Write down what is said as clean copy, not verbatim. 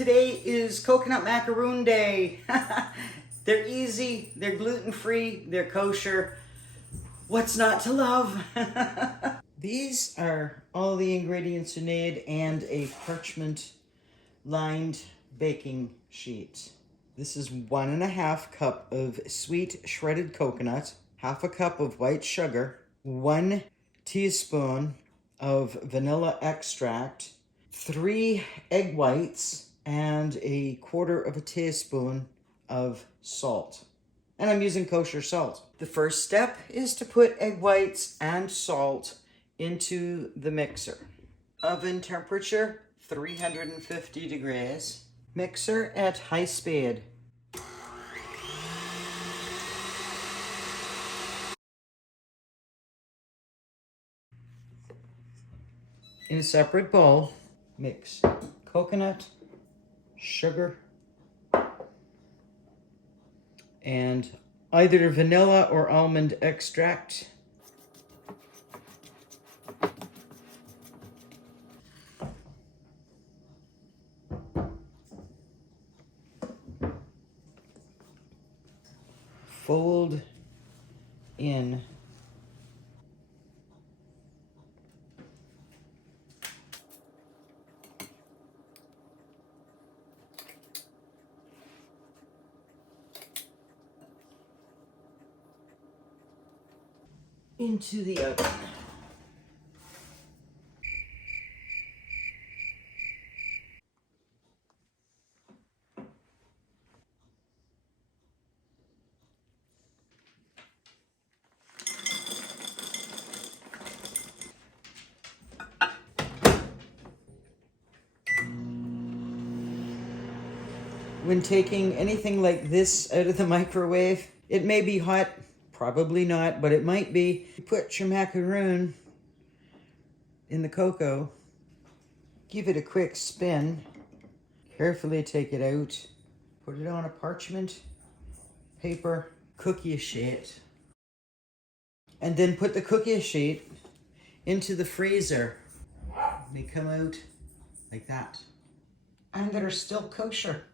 Today is Coconut Macaroon Day. They're easy, they're gluten-free, they're kosher. What's not to love? These are all the ingredients you need and a parchment lined baking sheet. This is 1.5 cup of sweet shredded coconut, 1/2 cup of white sugar, 1 teaspoon of vanilla extract, 3 egg whites, and 1/4 teaspoon of salt. And I'm using kosher salt. The first step is to put egg whites and salt into the mixer. Oven temperature, 350 degrees. Mixer at high speed. In a separate bowl, mix coconut, sugar, and either vanilla or almond extract. Fold in into the oven. When taking anything like this out of the microwave, it may be hot, probably not, but it might be. You put your macaroon in the cocoa, give it a quick spin, carefully take it out, put it on a parchment paper cookie sheet, and then put the cookie sheet into the freezer. They come out like that. And they're still kosher.